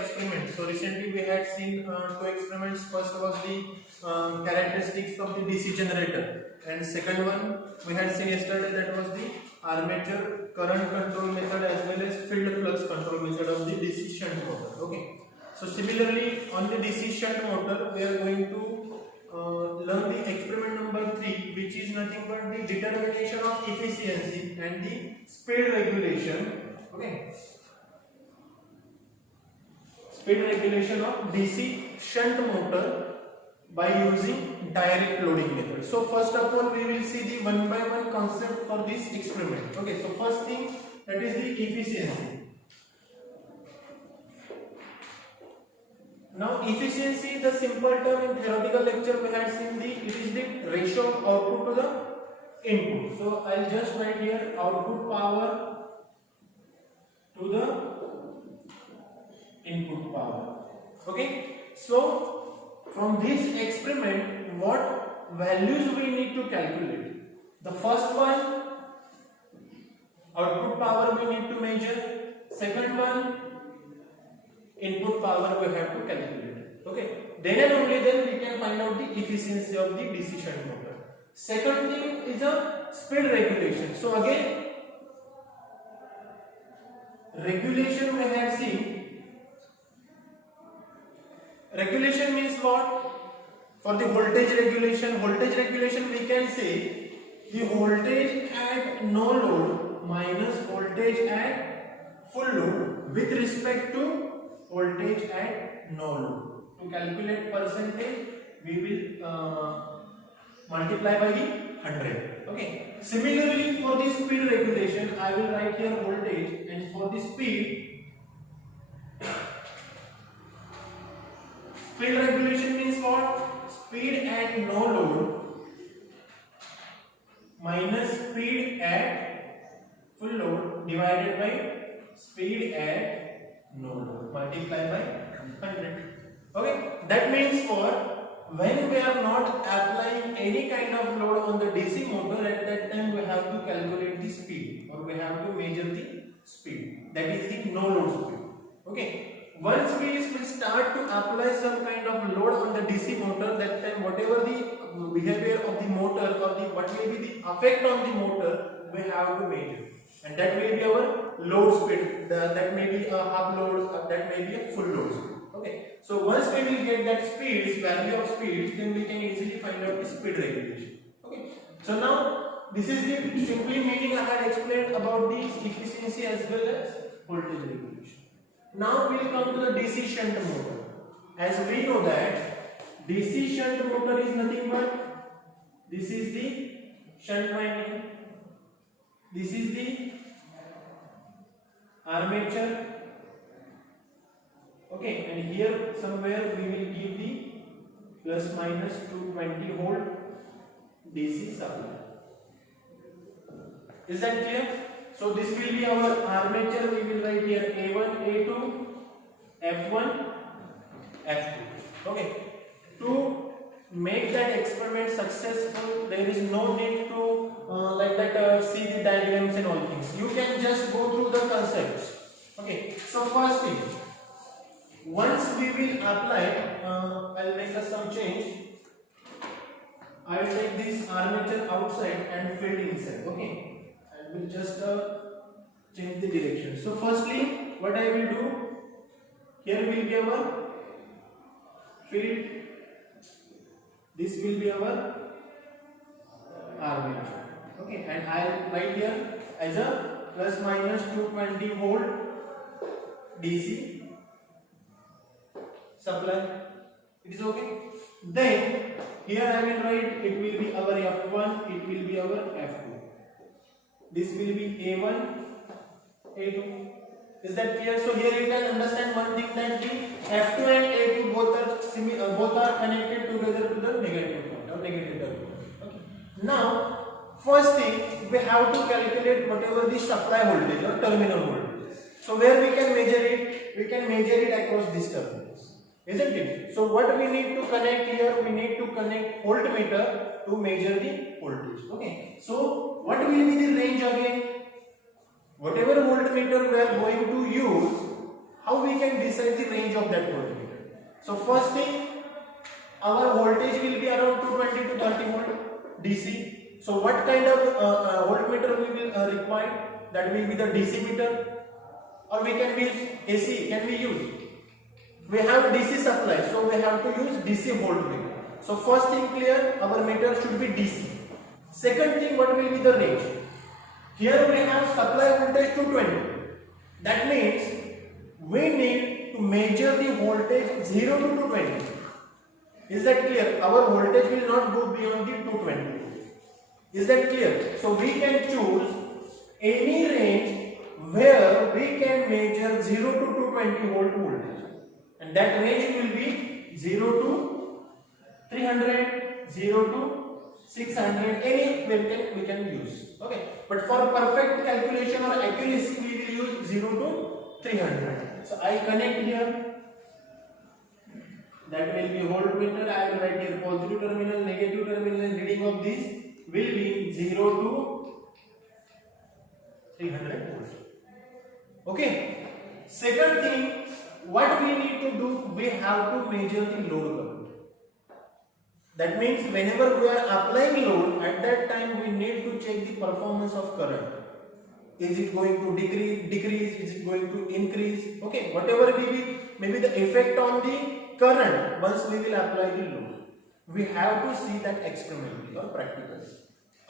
experiments. So recently we had seen two experiments. First was the characteristics of the DC generator, and second one we had seen yesterday, that was the armature current control method as well as field flux control method of the DC shunt motor. Okay. So similarly on the DC shunt motor we are going to learn the experiment number 3, which is nothing but the determination of efficiency and the speed regulation. Okay. Speed regulation of DC shunt motor by using direct loading method. So first of all we will see the one by one concept for this experiment. Okay, so first thing, that is the efficiency. Now efficiency, the simple term in theoretical lecture we had seen, it is the ratio of output to the input. So I'll just write here output power to the input power. Okay, so from this experiment what values we need to calculate? The first one, output power we need to measure. Second one, input power we have to calculate. Okay, then and only then we can find out the efficiency of the DC shunt motor. Second thing is a speed regulation. So again, regulation we have seen. Regulation means what? For the voltage regulation we can say the voltage at no load minus voltage at full load with respect to voltage at no load. To calculate percentage we will multiply by the 100. Okay. Similarly for the speed regulation I will write here voltage, and for the speed regulation means what? Speed at no load minus speed at full load divided by speed at no load, multiply by 100. Okay, that means for when we are not applying any kind of load on the DC motor, at that time we have to calculate the speed, or we have to measure the speed, that is the no load speed. Okay. Once we will start to apply some kind of load on the DC motor, that time whatever the behavior of the motor or the what will be the effect on the motor, we have to measure, and that will be our load speed. That may be a half load, that may be a full load speed. Okay. So once we will get that speeds, value of speeds, then we can easily find out the speed regulation. Okay. So now this is the simply meaning I had explained about the efficiency as well as voltage regulation. Now we will come to the DC shunt motor. As we know that DC shunt motor is nothing but, this is the shunt winding, this is the armature. Okay, and here somewhere we will give the plus minus 220 volt DC supply. Is that clear? So this will be our armature. We will write here A1, A2, F1, F2. Okay. To make that experiment successful, there is no need to see the diagrams and all things. You can just go through the concepts. Okay. So first thing, once we will apply, I'll make some change. I will take this armature outside and field inside. Okay. Will just change the direction. So firstly what I will do, here will be our field, this will be our armature. Okay, and I will write here as a plus minus 220 volt DC supply. It is okay. Then here I will write, it will be our F1, it will be our F2. This will be A1, A2. Is that clear? So here you can understand one thing, that the F2 and A2 both are connected together to the negative point or negative terminal. Okay. Now, first thing, we have to calculate whatever the supply voltage or terminal voltage. So where we can measure it? We can measure it across these terminals, isn't it? So what we need to connect here? We need to connect voltmeter to measure the voltage. Okay. So what will be the range again? Whatever voltmeter we are going to use, how we can decide the range of that voltmeter? So first thing, our voltage will be around 220 to 30 volt DC. So what kind of voltmeter we will require? That will be the DC meter, or we can use AC. Can we use? We have DC supply, so we have to use DC voltmeter. So first thing clear, our meter should be DC. Second thing, what will be the range? Here we have supply voltage 220. That means we need to measure the voltage 0 to 220. Is that clear? Our voltage will not go beyond the 220. Is that clear? So we can choose any range where we can measure 0 to 220 volt voltage, and that range will be 0 to 300, 0 to 600, any we can use. Okay, but for perfect calculation or accuracy we will use 0 to 300. So I connect here. That will be voltmeter. I will write here positive terminal, negative terminal. Reading of this will be 0 to 300 volt. Okay. Second thing, what we need to do, we have to measure the load current. That means whenever we are applying load, at that time we need to check the performance of current. Is it going to decrease? Is it going to increase? Okay, whatever maybe the effect on the current once we will apply the load. We have to see that experimentally or practically.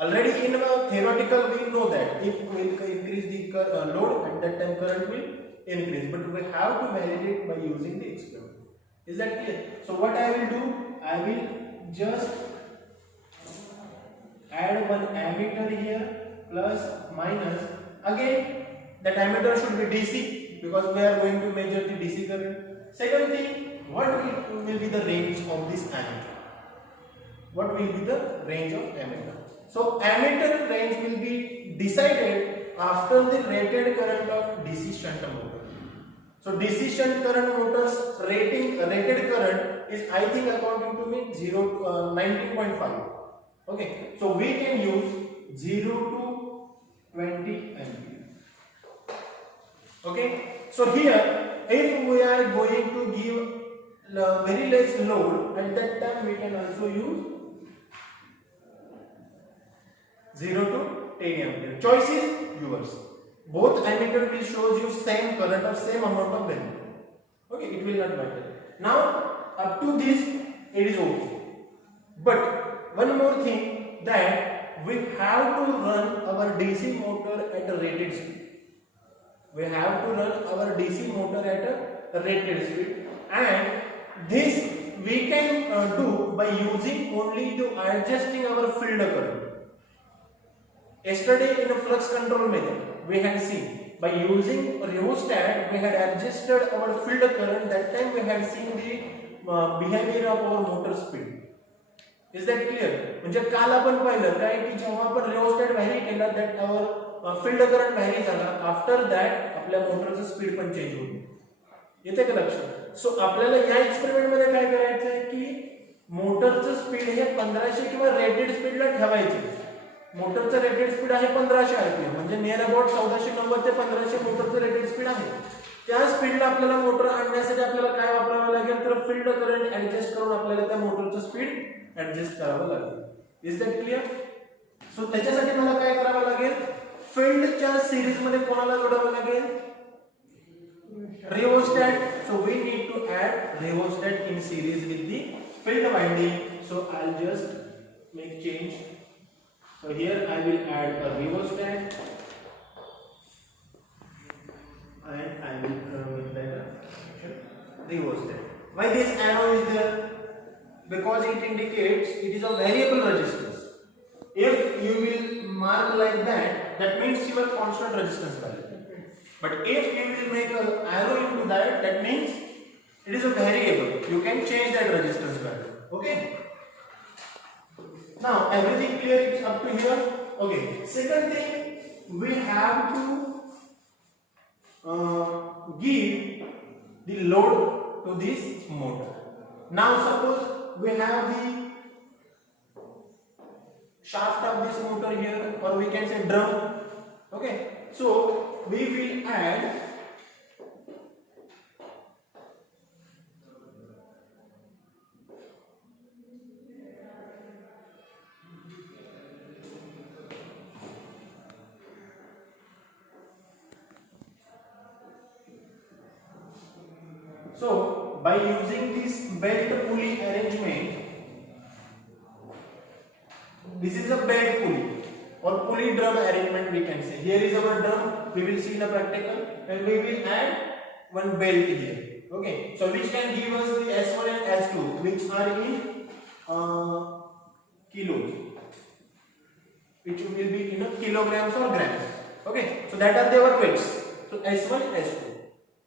Already in our theoretical we know that if we increase the load, at that time current will increase. But we have to validate by using the experiment. Is that clear? So what I will do, I will just add one ammeter here, plus minus. Again, that ammeter should be DC because we are going to measure the DC current. Second thing, what will be the range of this ammeter? What will be the range of ammeter? So ammeter range will be decided after the rated current of DC shunt motor. So DC shunt current motors rated current is, I think according to me, 19.5. Okay, so we can use 0 to 20 ampere. Okay, so here if we are going to give very less load, at that time we can also use 0 to 10 ampere. Choice is yours. Both ammeter will show you same current or same amount of value. Okay, it will not matter. Now up to this it is okay. But one more thing, that we have to run our DC motor at a rated speed. We have to run our DC motor at a rated speed, and this we can do by using only to adjusting our field current. Yesterday in a flux control method we had seen by using rheostat we had adjusted our field current. That time we had seen the behavior of our motor speed. Is that clear? म्हणजे काल आपण पाहिलं काय की जेव्हा आपण rheostat vary केला that our field current vary झाला, आफ्टर दॅट आपल्या मोटरचं स्पीड पण चेंज होईल. येते का लक्षात? सो आपल्याला या एक्सपेरिमेंट मध्ये काय करायचं आहे की मोटरचं स्पीड हे 1500 किंवा रेटेड स्पीडला ठेवायचे. मोटरचं रेटेड स्पीड आहे 1500 आरपीएम, म्हणजे नियर अबाउट 1490 ते 1500 मोटरचं रेटेड स्पीड आहे. त्या स्पीडला आपल्याला मोटर आणण्यासाठी आपल्याला काय वापरावं लागेल तर फील्ड करंट ऍडजस्ट करून आपल्याला त्या मोटरचं स्पीड ऍडजस्ट करावं लागेल. Is that clear? सो त्याच्यासाठी मला काय करावं लागेल, फील्डच्या सिरीज मध्ये कोणाला जोडावं लागेल, rheostat. So we need to add rheostat in series with the field winding. So I'll just make change. So here I will add a rheostat and I will make that a rheostat. Why this arrow is there? Because it indicates it is a variable resistance. If you will mark like that, that means your constant resistance value. But if you will make an arrow into that, that means it is a variable. You can change that resistance value. Okay. Now everything clear up to here. Okay. Second thing, we have to give the load to this motor. Now suppose we have the shaft of this motor here, or we can say drum. Okay. So we will add So by using this belt pulley arrangement, this is a belt pulley or pulley drum arrangement we can say. Here is our drum, we will see in the practical, and we will add one belt here. Okay, so which can give us the S1 and S2, which are in kilos, which will be in kilograms or grams. Okay, so that are their weights. So S1, S2.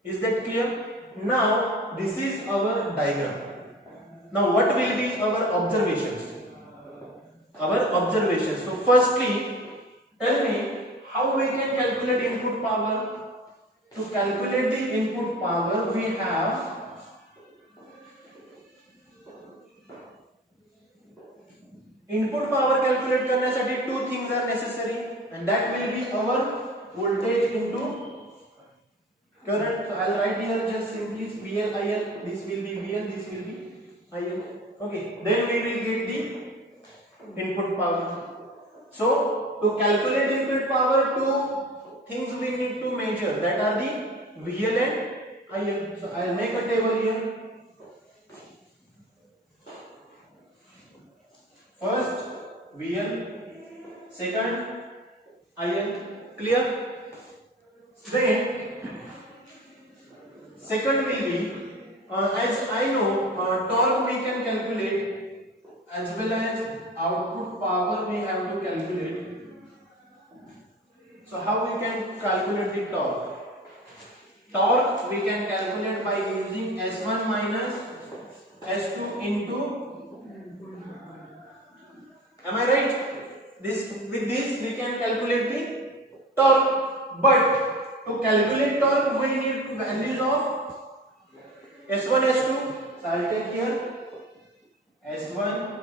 Is that clear? Now this is our diagram. Now what will be our observations? So firstly, tell me how we can calculate input power. To calculate the input power, we have input power calculate करण्यासाठी two things are necessary, and that will be our voltage into current. So I'll write here just simply VL IL. This will be VL, this will be IL. Okay, then we will get the input power. So to calculate input power, two things we need to measure, that are the VL and IL. So I'll make a table here. First VL, second IL. Clear? Then second will be as I know torque we can calculate, as well as output power we have to calculate. So how we can calculate the torque? Torque we can calculate by using S1 minus S2 into, am I right? With this we can calculate the torque, but to calculate torque we need values of S1, S2. So I'll take here S1,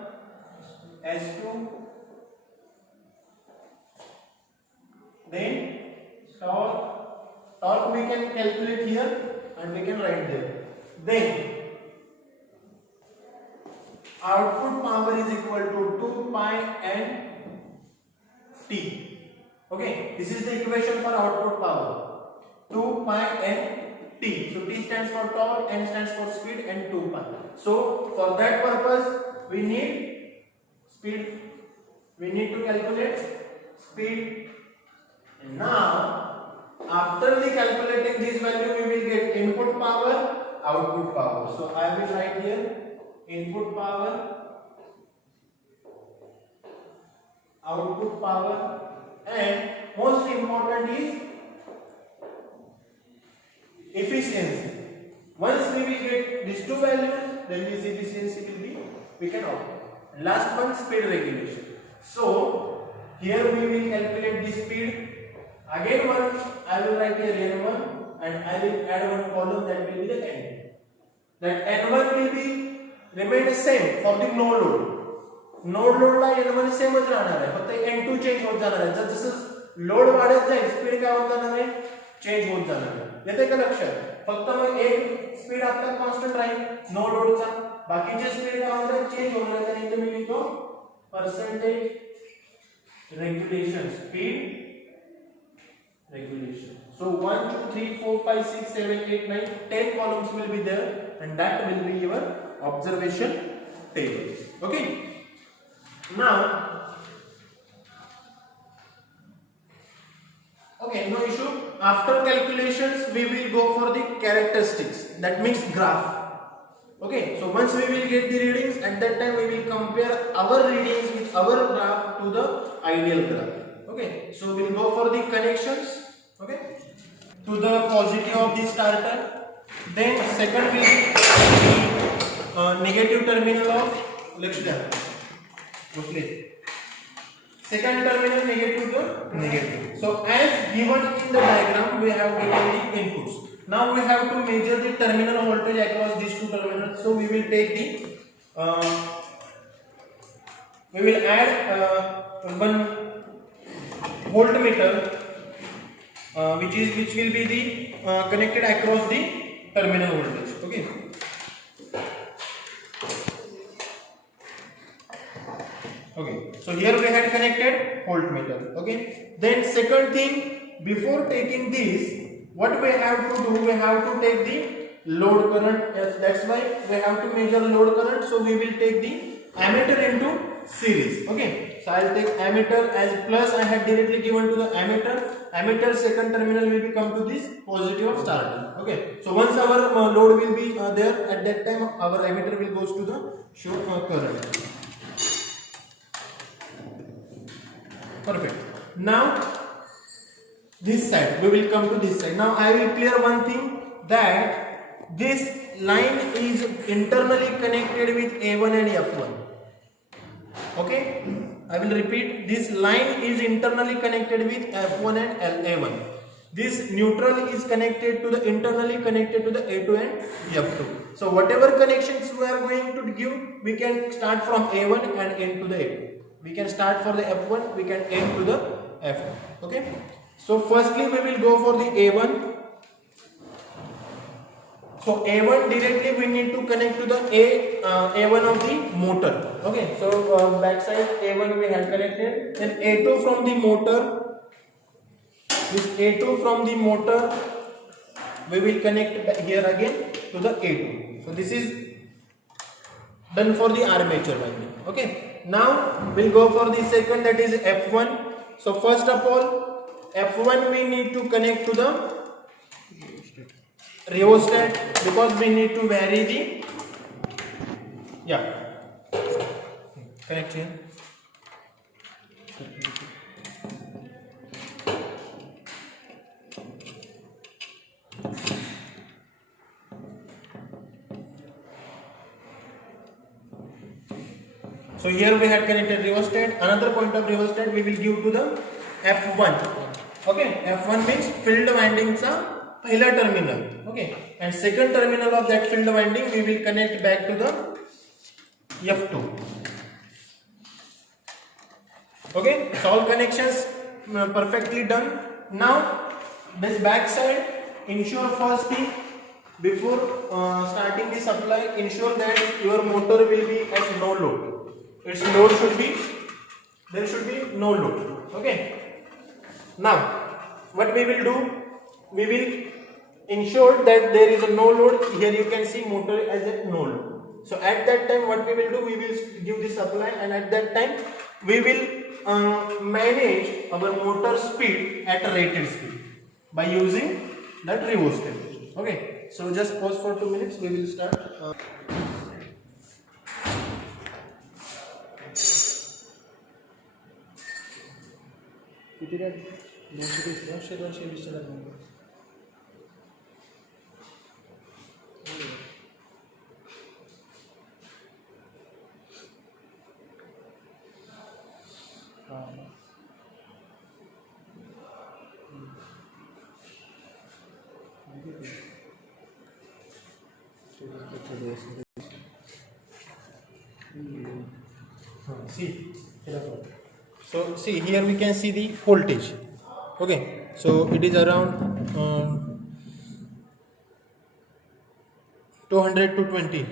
S2, then torque we can calculate here and we can write there. Then output power is equal to 2 pi n T. Okay, this is the equation for output power. 2 pi n T. So T stands for torque, N stands for speed, and 2 pi. So for that purpose we need speed. We need to calculate speed. And now after the calculating this value, we will get input power, output power. So I will write here input power, output power, and most important is efficiency. Once we will get these two values, then this efficiency will be, we can obtain. Last one, speed regulation. So here we will calculate the speed. Again one, I will write here N1 and I will add one column, that will be the N2. That N1 will be remain the same for the no load. No load La N1 same च राहणार आहे, फक्त N2 change होत जाणार आहे. जसं load वाढत जाईल स्पीड काय होत जाणार आहे, चेंज होत जाणार आहे. येते का लक्षात? फक्त मग एक स्पीड आता कॉन्स्टंट राहील नो लोडचा, बाकीचे स्पीड काय होणार, चेंज होणार. तर इथे मी लिहितो percentage regulation, speed regulation. So 1, 2, 3, 4, 5, 6, 7, 8, 9, 10 columns will be there, and that will be your observation table. Okay. Now, okay, no issue. After calculations, we will go for the characteristics. That means graph. Okay. So once we will get the readings, at that time we will compare our readings with our graph to the ideal graph. Okay, so we'll go for the connections. Okay, to the positive of the starter. Then second will be negative terminal of, let's do okay. Second terminal negative to negative. So as given in the diagram, we have given the inputs. Now we have to measure the terminal voltage across these two terminals. So we will take the we will add one voltmeter, which will be the connected across the terminal voltage. Okay. Okay. So here we had connected voltmeter. Okay. Then second thing, before taking this, what we have to do, we have to take the load current. Yes, that's why we have to measure load current. So we will take the ammeter into series. Okay, so I'll take ammeter as plus. I had directly given to the ammeter. Ammeter second terminal will become to this positive of starter. Okay, so once our load will be there, at that time our ammeter will goes to the show current. Perfect. Now this side, we will come to this side. Now I will clear one thing, that this line is internally connected with A1 and F1. Okay, I will repeat, this line is internally connected with F1 and A1. This neutral is connected to the internally connected to the A2 and F2. So whatever connections we are going to give, we can start from A1 and end to the A2. We can start for the F1, we can end to the F2. Okay. So firstly we will go for the A1. So A1 directly we need to connect to the A1 of the motor. Okay. So backside A1 we have connected. Then A2 from the motor. This A2 from the motor we will connect here again to the A2. So this is done for the armature winding. Okay. Now we'll go for the second, that is F1. So first of all, F1 we need to connect to the rheostat, because we need to vary the connect here. So here we had connected rheostat. Another point of rheostat we will give to the F1. Okay, F1 means field winding चा पहिला terminal. Okay, and second terminal of that field winding we will connect back to the F2. Okay, so all connections perfectly done. Now this back side, ensure first thing, before starting the supply, ensure that your motor will be at no load. Its load should be, there should be no load. Okay. Now what we will do, we will ensure that there is a no load. Here you can see motor as a no load. So at that time what we will do, we will give the supply, and at that time we will manage our motor speed at a rated speed by using that rheostat. Okay, so just pause for 2 minutes, we will start. See here we can see the voltage. Okay, so it is around 200 to 20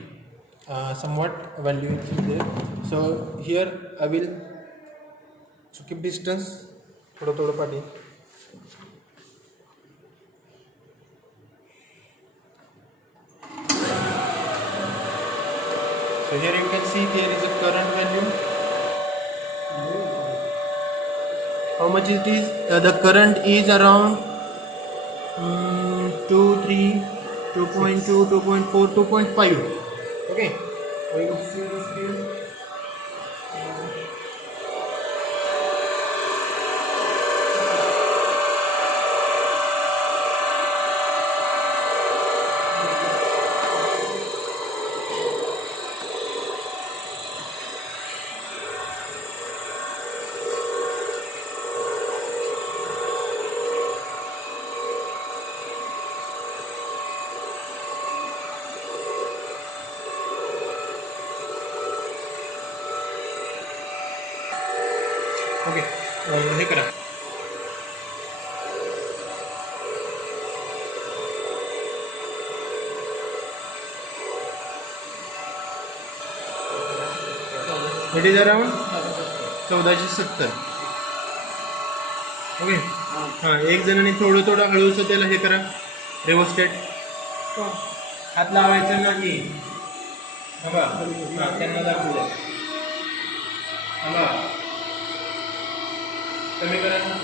somewhat value is there. So here I will keep distance thoda party. So here you can see there is a current value. How much it is? The current is around 2, 3, 2.2, 2.4, 2.5. Okay. We will see this here. Okay, हे करा. It is around 1470. Okay. हाँ, एक जणांनी थोडं हळूच त्याला हे करा, रेवोस्टेट. हात लावायचं नाही. बघा त्यांना दाखवू द्या. बघा कमी करा ना.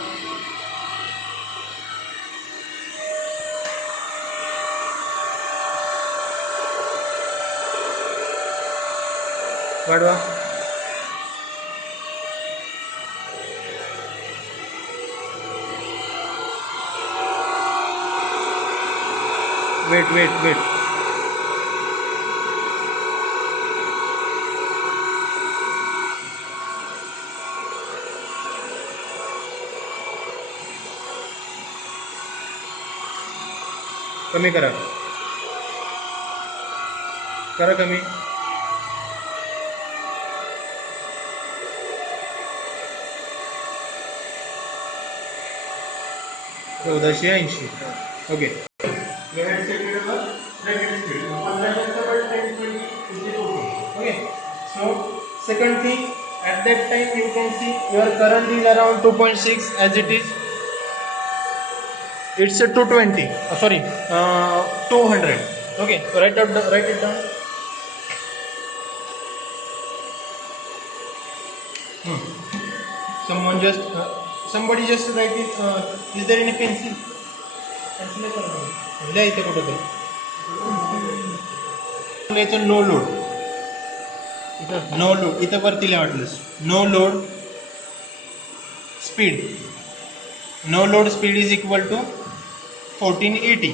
वाढवा. Wait wait wait. कमी करा. करा कमी. 1480. Okay. Okay. So second thing, at that time you can see your current is around 2.6 as it is. It's a 220. Sorry, 200. Okay. Write it down. Somebody just write it. Is there any pencil? Pencil is there. इथे कुठे तरी. No load. No load इथं वरती लिहा वाटलंस. No load speed. No load speed is equal to 1480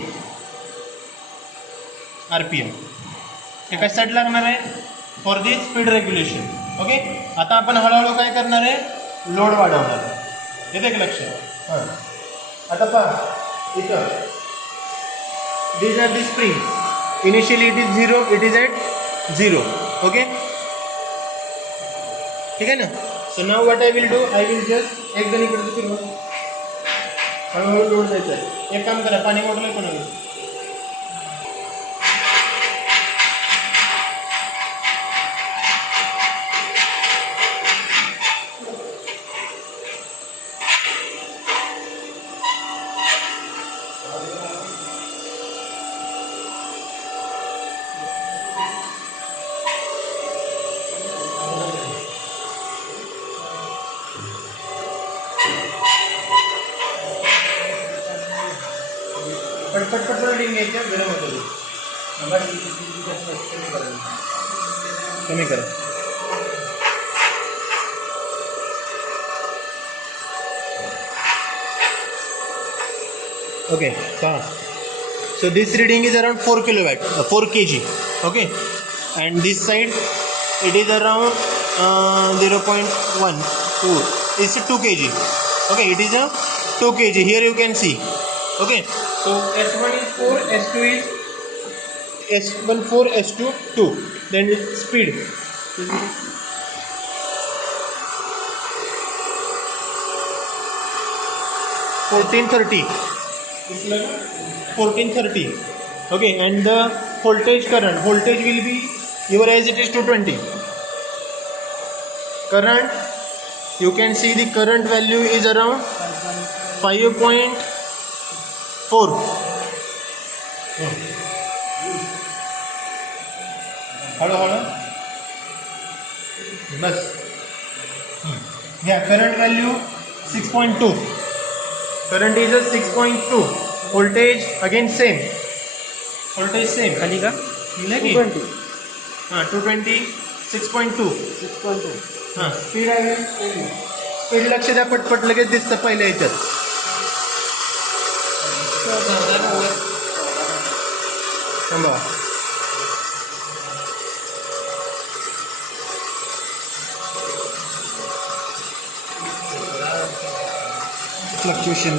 RPM. हे कशासाठी लागणार आहे? For the speed regulation. Okay. आता आपण हळूहळू काय करणार आहे? लोड वाढवणार आहे. येते का लक्षात? हां. आता पहा इथं these are the springs. Initially it is 0, it is at 0. Okay. ठीक आहे ना. So now what I will do, I will just एक जण इकडे फिरवा. हळूहळू लोड द्यायचा आहे. एक काम करा, पाणी बॉटल आहे कोणाला? पटपट रिडिंग घ्यायच्या. गरम होतो कमी करा. Okay. So this reading is around 4 kilowatt, 4 kg. Okay. And this side it is around 0.12. It's a 2 kg. Okay. It is a 2 kg. Here you can see. Okay. So S1 is 4, S2 is S1 4, S2 2. Then speed. 1430. 1430. Okay, and the voltage voltage will be your as it is 220. Current, you can see the current value is around 5.4. हळूहळू बस. Yeah, current value 6.2. Current is a 6.2. Voltage again same. Voltage same. खाली का? 220. हाँ 220. 6.2. 6.2. हाँ. Speed आहे. Speed लक्ष द्या, पटपट लगेच दिसतं पहिल्या याच्यात. थांबा. फ्लक्च्युएशन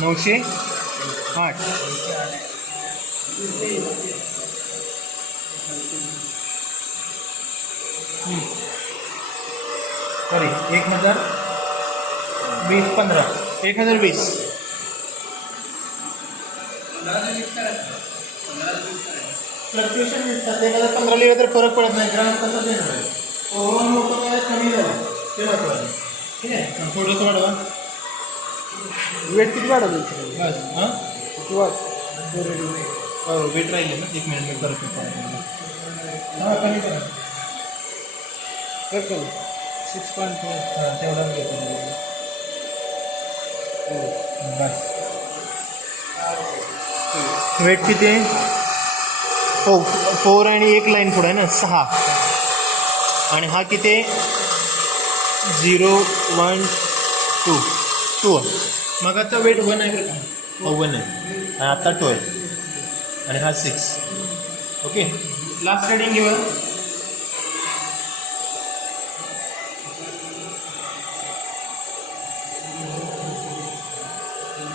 908. सॉरी 1020. फ्लक्च्युएशन दिसतात. 1015 लिहिलं तर फरक पडत नाही. ग्राम कसं देणार आहे? ओव्हरऑल मोठं काय कमी झालं ते महत्त्वाचं. ठीक आहे. थोडंसं वाढवा. वेट किती वाढवलं? बस. हां किती वाढ? वेट राहिले ना, 1 मिनिट मी करतो. हां कमी करा, कर 6.4. हां तेवढाच घेतो बस. वेट किती आहे? 4 आणि 1 लाईन पुढे आहे ना, 6. आणि हा किती आहे? 0 1 2 मग आता वेट 1 आहे बरं का? 1 आहे आणि आता 12 आणि हा 6. ओके, लास्ट रिडिंग घेऊया.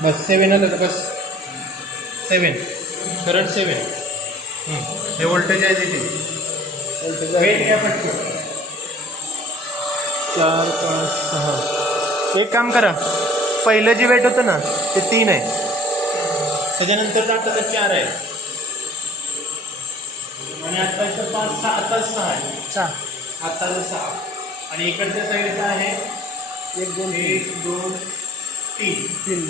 बस 7 आलं तर बस 7 करंट 7. हे व्होल्टेज आहे तिथे. वेट घ्या पटकन. 4 5 6. एक काम करा, पहिलं जे वेट होतं ना ते 3 आहे, त्याच्यानंतर आता तर 4 आहे आणि आत्ताचं 5 6 आताच 6 आहे. 6 आत्ताचं 6 आणि इकडच्या साईडचं आहे 1 2 3.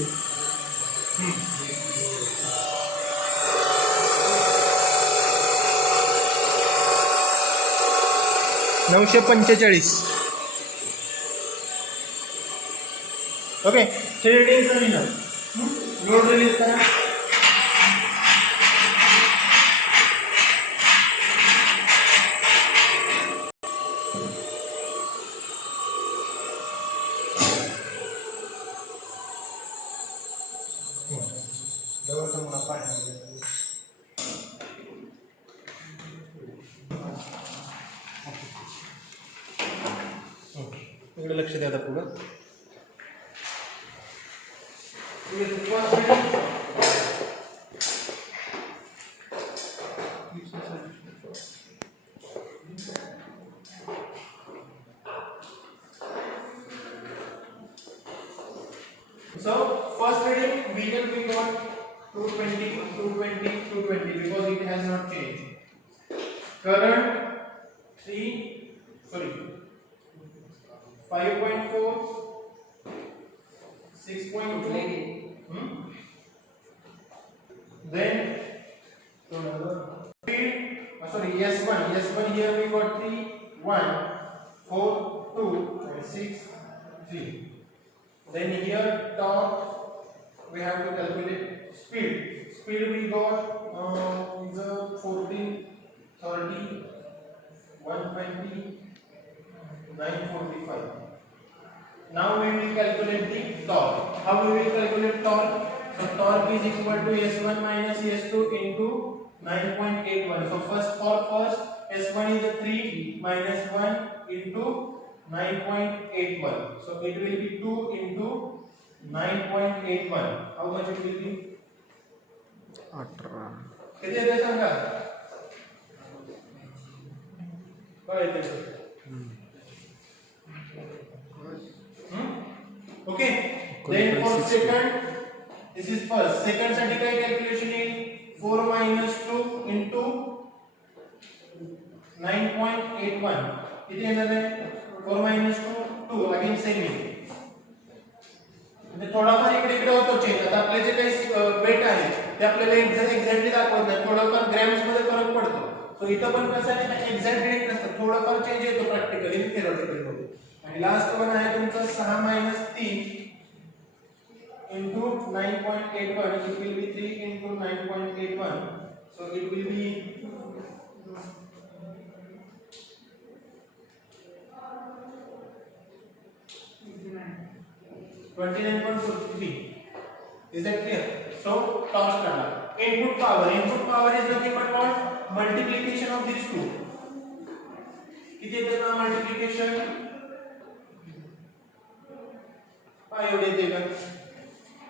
945. ओके, रिलीज करा. लोड रिलीज करा. इकडे लक्ष द्या आता पुढं. So first reading we got 220 because it has not changed. Current 5.4 6.2. Then S1 here we got 3 1 4 2 and 6 3. Then here torque we have to calculate. Speed we got the 14 30 120 945. Now we will calculate the torque. How we will calculate torque? So torque is equal to S1 minus S2 into 9.81. So first S1 is a 3 minus 1 into 9.81. So it will be 2 into 9.81. How much it will be? 18. किती येते सांगा? काय येते? Okay. Then for second, this is first. Second साठी काय calculation येईल? 4 minus 2 into 9.81. किती येणार आहे? 4 minus 2 again same. म्हणजे थोडाफार इकडे होतो चेंज. आता आपले जे काही वेट आहे ते आपल्याला एक्झॅक्टली दाखवत नाही, थोडाफार ग्रॅम्स मध्ये फरक पडतो. सो इथं पण कसं आहे, एक्झॅक्ट रीडिंग नसतं, थोडाफार चेंज येतो प्रॅक्टिकली आणि थिअरॉटिकली मध्ये. आणि लास्ट वन आहे तुमचं 6 minus 3 into 9.81. It will be 3 into 9.81. So it will be 29.43. Is that clear? So torque करना. Input power is nothing but what? Multiplication of these two. किती येते ना multiplication? काय एवढे येते का?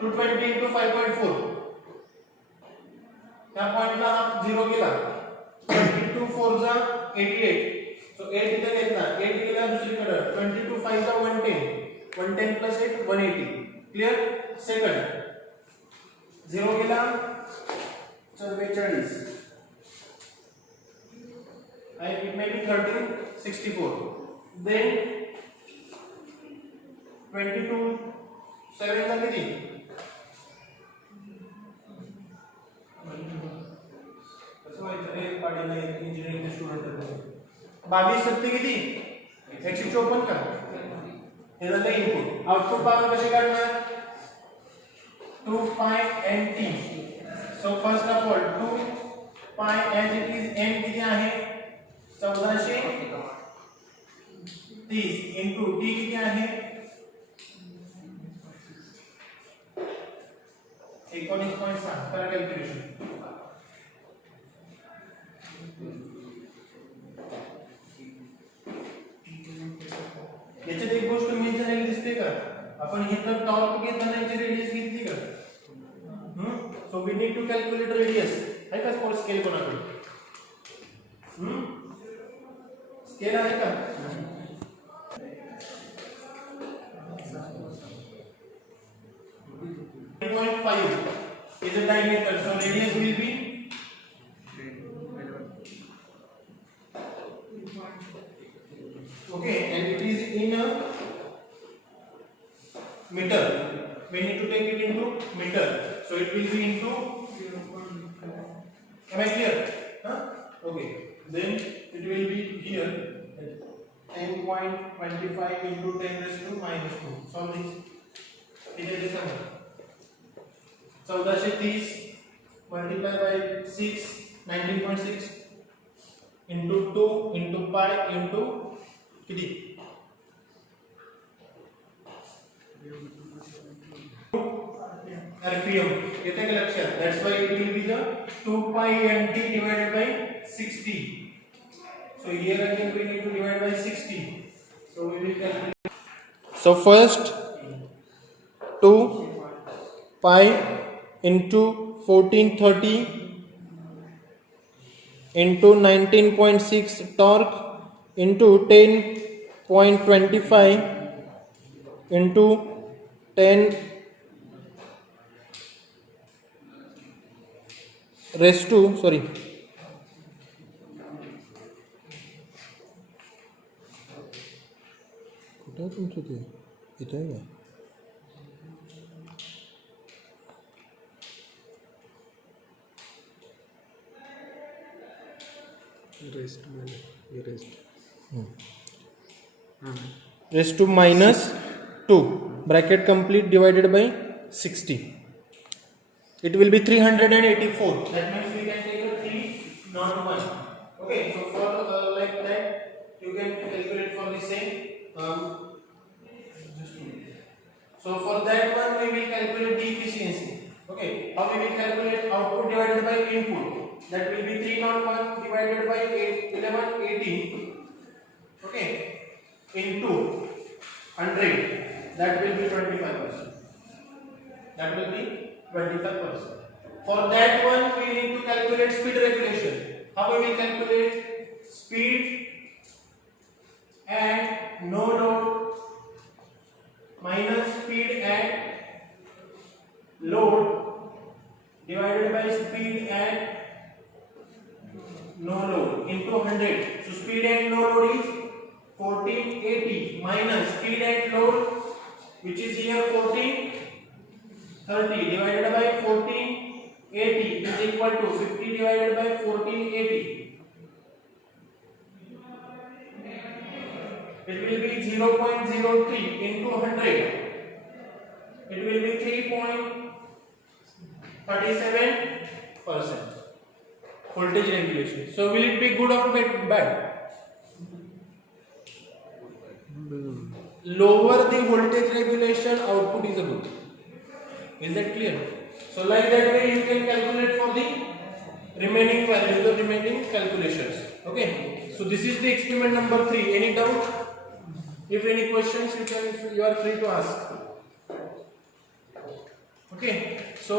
220 into 5.4. त्या पॉइंटला 0 गेला. 22 4 जा 88. So 8 इथे घेतला. 8 गेला दुसरीकडे. 22 5 जा 110. 110 plus 8 180. Clear? Second 0 गेला 44. And it may be 1364. Then 22 7 चा किती? वाटेल इंजिनिअरिंगचे स्टुडंट 22 सत्ते किती 154 का हे झालं इनपुट आउटपुट पॉवर कशी काढणार 2 pi nt so first of all 2 pi as it is n किती आहे 1430 इनटू t किती आहे 19.7 करा कॅल्क्युलेशन याच्यात एक गोष्ट मिस झालेली दिसते का आपण हे तर टॉर्क घेताना याची रेडियस घेतली का so we need to calculate radius आहे का स्पॉट स्केल कोणाकडे स्केल आहे का 0.5 is a diameter, so radius will be okay, and it is in a meter. We need to take it into meter, so it will be into. Am I clear? Huh? Okay, then it will be here 10.25 into 10 raised to minus 2. Solve this. It is this number. 1430 multiplied by 6 19.6 into 2 into pi into किती rpm येते का लक्षात that's why it will be the 2 pi nt divided by 60 so here again we need to divide by 60 so we will calculate so first 2 pi into 1430 into 19.6 torque into 10.25 into 10 raised to sorry कुठे आहे तुमचं ते इथे आहे का raised to minus 2 bracket complete divided by 60 it will be 384 that means we can take a 3 not 1 okay so for like that you can calculate for the same so for that one we will calculate the efficiency okay how we will calculate output divided by input that will be 301 divided by 1180 okay into 100 that will be 25% that will be 25% for that one we need to calculate speed regulation how we will calculate speed at no load minus speed at load divided by speed at no load into 100 so speed at no load is 1480 minus speed at load which is here 1430 divided by 1480 is equal to 50 divided by 1480 it will be 0.03 into 100 it will be 3.37% voltage regulation so will it be good or bad lower the voltage regulation output is a good is that clear so like that way you can calculate for the remaining values or remaining calculations okay so this is the experiment number 3 any doubt if any questions you are free to ask okay so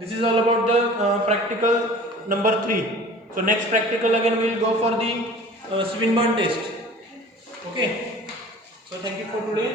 this is all about the practical number 3 so next practical again we will go for the Swinburne test okay so thank you for today